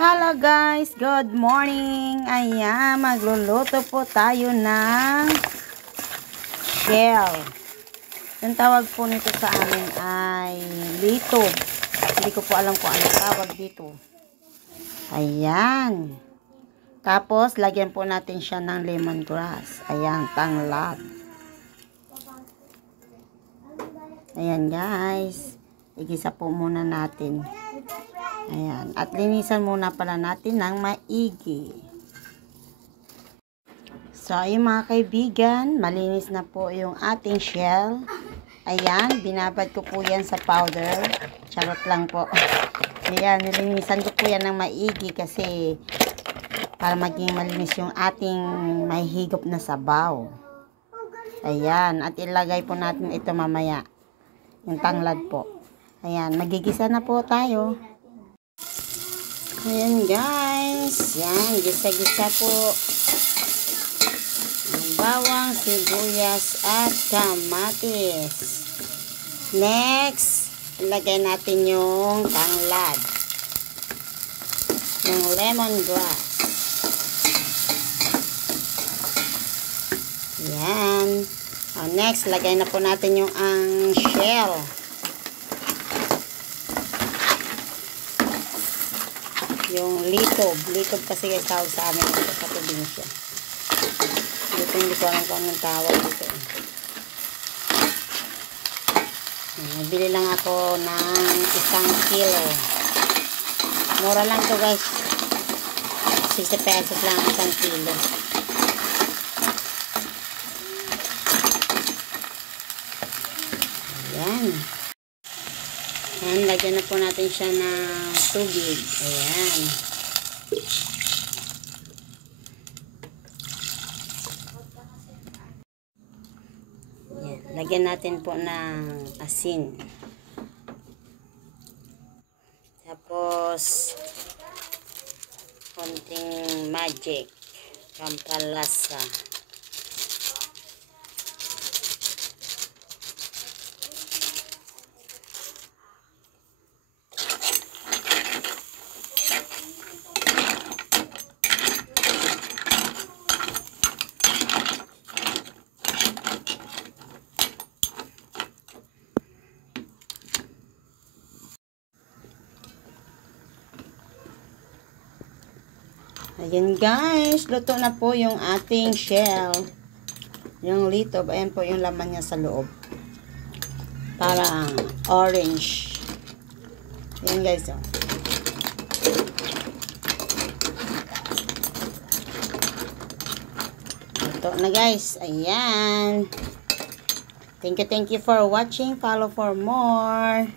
Hello guys, good morning. Ayan, magluluto po tayo ng shell. Yung tawag po nito sa amin ay litob. Hindi ko po alam kung ano tawag dito. Ayan. Tapos, lagyan po natin siya ng lemongrass. Ayan, tanglad. Ayan guys. Igisa po muna natin. Ayan. At linisan muna pala natin ng maigi. So, ayun mga kaibigan, malinis na po yung ating shell. Ayan, binabad ko po yan sa powder. Charot lang po. Ayan, nilinisan ko po yan ng maigi kasi para maging malinis yung ating may higop na sabaw. Ayan, at ilagay po natin ito mamaya. Yung tanglad po. Ayan, magigisa na po tayo. Ayan guys, yan, gisa-gisa po ang bawang, sibuyas at kamatis. Next, ilagay natin yung tanglad, yung lemongrass. Yan. Next, lagay na po natin yung ang shell. Yung litob. Litob kasi guys tawag sa amin dito sa probinsya. Dito hindi ko alam kung anong tawag dito. Nabili lang ako ng 1 kilo. Mura lang to guys. 60 pesos lang 1 kilo. Ayan. Ayan, lagyan na po natin siya ng tubig. Ayan. Ayan. Lagyan natin po ng asin. Tapos, konting magic. Pampalasa. Ayan guys, luto na po yung ating shell. Yung litob, ayan po yung laman niya sa loob. Parang orange. Ayan guys, oh. Luto na guys, ayan. Thank you for watching. Follow for more.